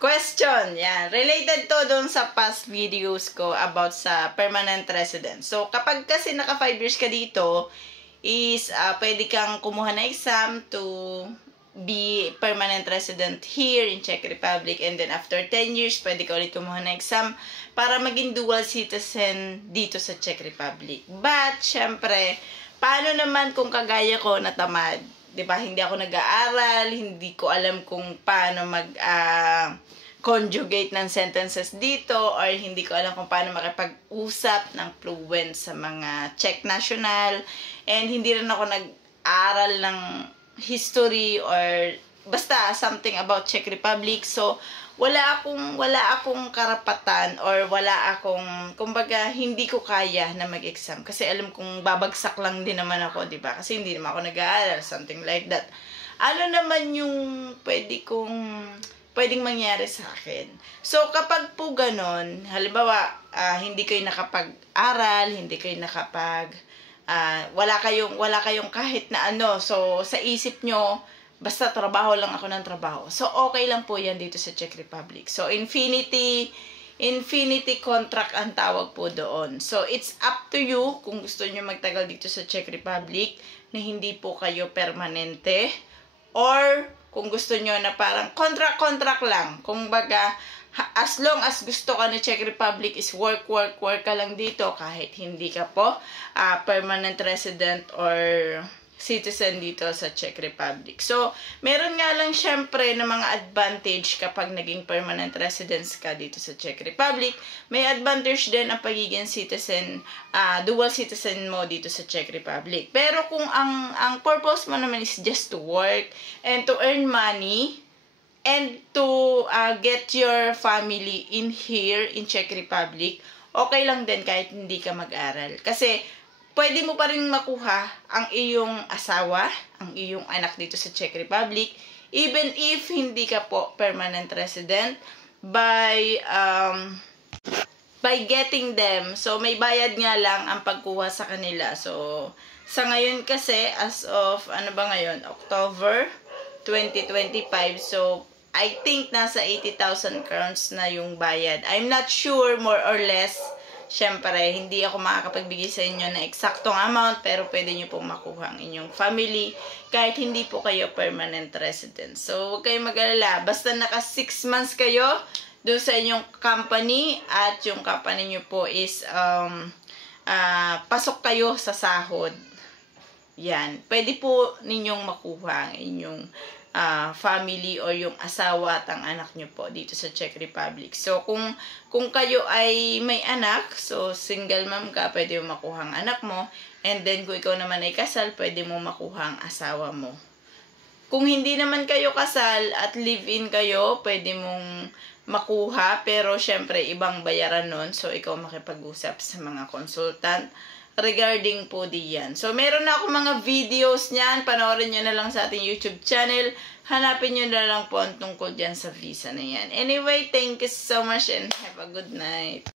Question, yan. Related to doon sa past videos ko about sa permanent resident. So, kapag kasi naka 5 years ka dito, is pwede kang kumuha na exam to be permanent resident here in Czech Republic. And then after 10 years, pwede ka ulit kumuha na exam para maging dual citizen dito sa Czech Republic. But, syempre, paano naman kung kagaya ko natamad? Diba, hindi ako nag-aaral, hindi ko alam kung paano conjugate ng sentences dito, or hindi ko alam kung paano makipag-usap ng fluent sa mga Czech national, and hindi rin ako nag-aral ng history or basta something about Czech Republic. So, wala akong karapatan or wala akong, kumbaga, hindi ko kaya na mag-exam. Kasi alam kong babagsak lang din naman ako, di ba? Kasi hindi naman ako nag-aaral, something like that. Ano naman yung pwedeng mangyari sa akin? So, kapag po ganon, halimbawa, hindi kayo nakapag-aral, hindi kayo wala kayong kahit na ano, so, sa isip nyo, basta trabaho lang ako ng trabaho. So, okay lang po yan dito sa Czech Republic. So, infinity contract ang tawag po doon. So, it's up to you kung gusto nyo magtagal dito sa Czech Republic na hindi po kayo permanente, or kung gusto nyo na parang contract lang. Kung baga, as long as gusto ka na Czech Republic is work ka lang dito kahit hindi ka po permanent resident or citizen dito sa Czech Republic. So, meron nga lang syempre na mga advantage kapag naging permanent residence ka dito sa Czech Republic. May advantage din ang pagiging citizen, dual citizen mo dito sa Czech Republic. Pero kung ang purpose mo naman is just to work and to earn money and to get your family in here in Czech Republic, okay lang din kahit hindi ka mag-aral. Kasi pwede mo pa rin makuha ang iyong asawa, ang iyong anak dito sa Czech Republic, even if hindi ka po permanent resident, by getting them. So, may bayad nga lang ang pagkuha sa kanila. So, sa ngayon kasi, as of, ano ba ngayon? October 2025. So, I think nasa 80,000 crowns na yung bayad. I'm not sure, more or less. Siyempre, hindi ako makakapagbigay sa inyo na eksaktong amount, pero pwede nyo pong makuha ang inyong family kahit hindi po kayo permanent resident. So, huwag kayong mag-alala. Basta naka 6 months kayo doon sa inyong company at yung company nyo po is pasok kayo sa sahod. Yan. Pwede po ninyong makuha ang inyong family or yung asawa at ang anak nyo po dito sa Czech Republic. So, kung kayo ay may anak, so single mom ka, pwede mo makuha ang anak mo. And then, kung ikaw naman ay kasal, pwede mo makuha ang asawa mo. Kung hindi naman kayo kasal at live-in kayo, pwede mong makuha. Pero, syempre, ibang bayaran nun. So, ikaw makipag-usap sa mga consultant regarding po diyan. So, meron na ako mga videos niyan. Panoorin nyo na lang sa ating YouTube channel. Hanapin nyo na lang po ang tungkol dyan sa visa na yan. Anyway, thank you so much and have a good night.